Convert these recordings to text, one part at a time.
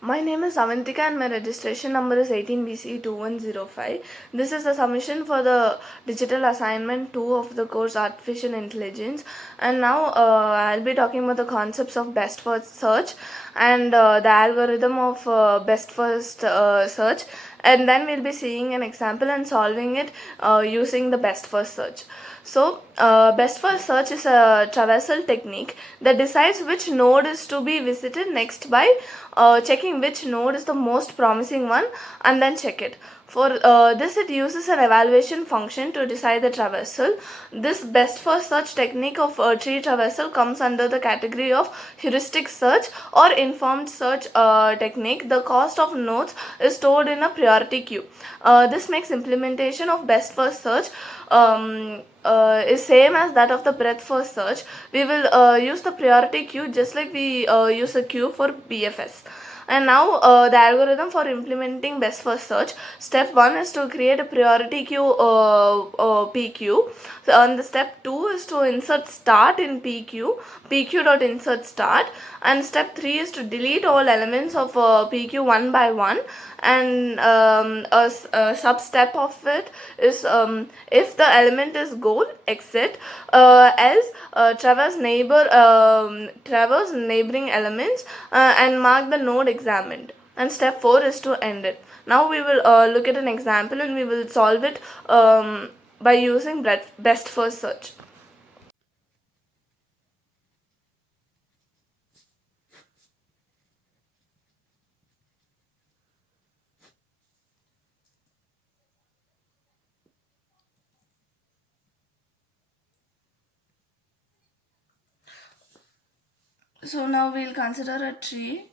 My name is Avanthika and my registration number is 18BCE2105. This is the submission for the digital assignment 2 of the course Artificial Intelligence. And now I'll be talking about the concepts of best first search and the algorithm of best first search. And then we'll be seeing an example and solving it using the best first search. So, best first search is a traversal technique that decides which node is to be visited next by checking which node is the most promising one and then check it. For this, it uses an evaluation function to decide the traversal. This best first search technique of tree traversal comes under the category of heuristic search or informed search technique. The cost of nodes is stored in a priority queue. This makes implementation of best first search is same as that of the breadth first search. We will use the priority queue just like we use a queue for BFS. And now the algorithm for implementing best first search. Step 1 is to create a priority queue PQ. And the step 2 is to insert start in PQ, PQ.insert start. And step 3 is to delete all elements of PQ one by one. And a sub step of it is if the element is goal, exit, else traverse neighboring elements and mark the node examined. And step 4 is to end it. Now we will look at an example and we will solve it by using best first search. So now we'll consider a tree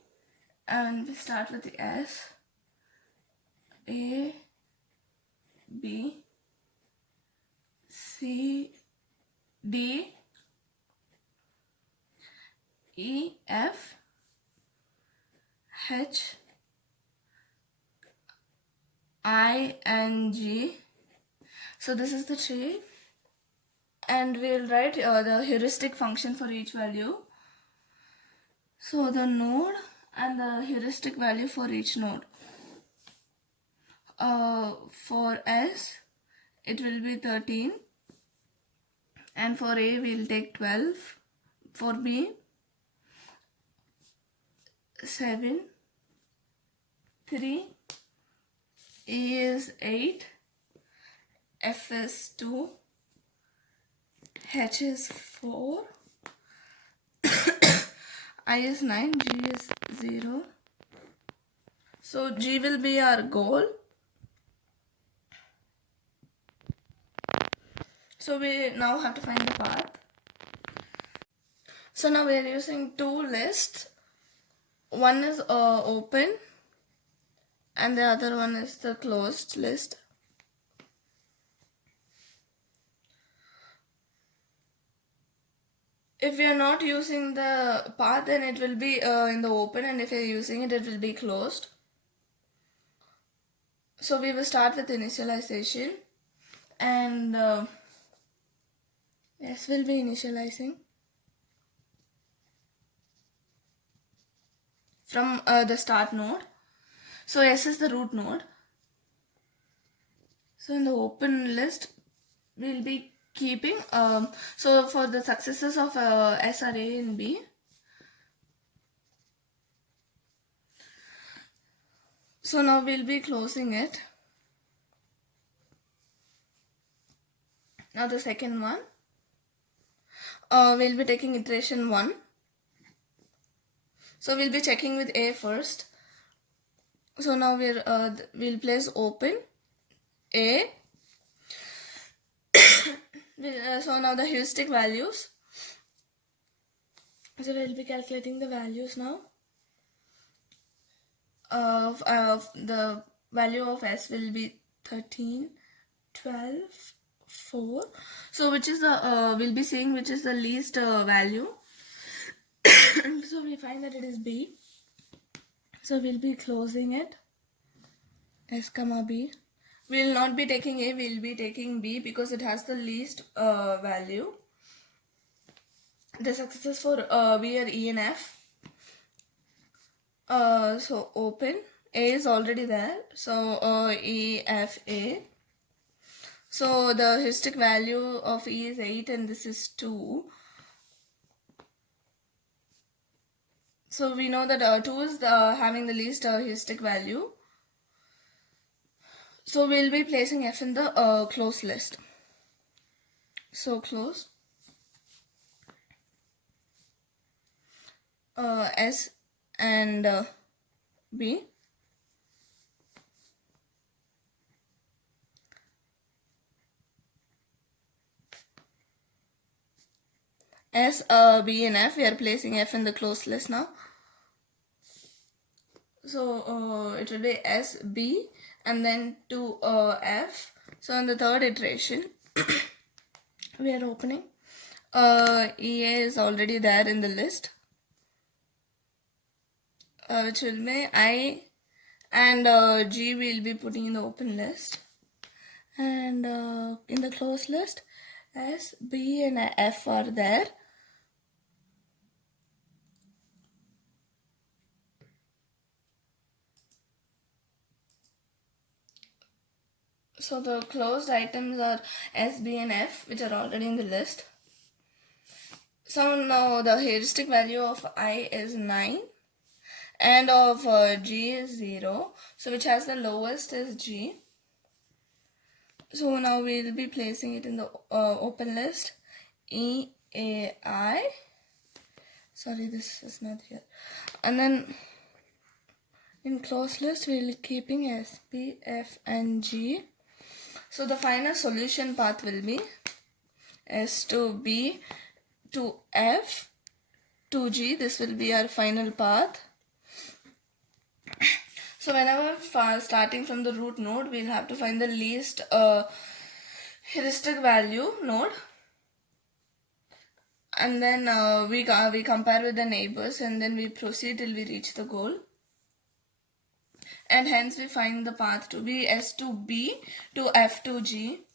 and we start with the S, A, B, C, D, E, F, H, I, and G. So this is the tree, and we'll write the heuristic function for each value. So the node and the heuristic value for each node. For S, it will be 13, and for A, we'll take 12. For B, 7, 3, E is 8, F is 2, H is 4, I is 9, G is 0. So G will be our goal. So we now have to find the path. So now we are using two lists. One is open and the other one is the closed list. If we are not using the path, then it will be in the open, and if we are using it, it will be closed. So we will start with initialization, and S will be initializing from the start node. So S is the root node. So in the open list, we'll be keeping, so for the successors of S are A and B. So now we'll be closing it. Now the second one, we'll be taking iteration 1. So we'll be checking with A first. So now we'll place open A. So now the heuristic values. So we'll be calculating the values now. The value of S will be 13, 12, 4. So which is the we'll be seeing which is the least value. So we find that it is B. So we'll be closing it. S comma B. We will not be taking A, we will be taking B because it has the least value. The successors for B are E and F. So open. A is already there. So E, F, A. So the heuristic value of E is 8 and this is 2. So we know that 2 is having the least heuristic value. So we'll be placing F in the closed list. So close. S and B. S, B and F. We are placing F in the closed list now. So it will be S, B and then to F. So in the third iteration, we are opening. EA is already there in the list. Which will be I and G will be putting in the open list. And in the closed list, S, B and F are there. So the closed items are S, B and F, which are already in the list. So now the heuristic value of I is 9 and of G is 0. So which has the lowest is G. So now we will be placing it in the open list. E, A, I. Sorry, this is not here. And then in closed list, we will be keeping S, B, F and G. So the final solution path will be S to B to F to G. This will be our final path. So whenever starting from the root node, we'll have to find the least heuristic value node. And then we compare with the neighbors and then we proceed till we reach the goal. And hence we find the path to be S to B to F to G.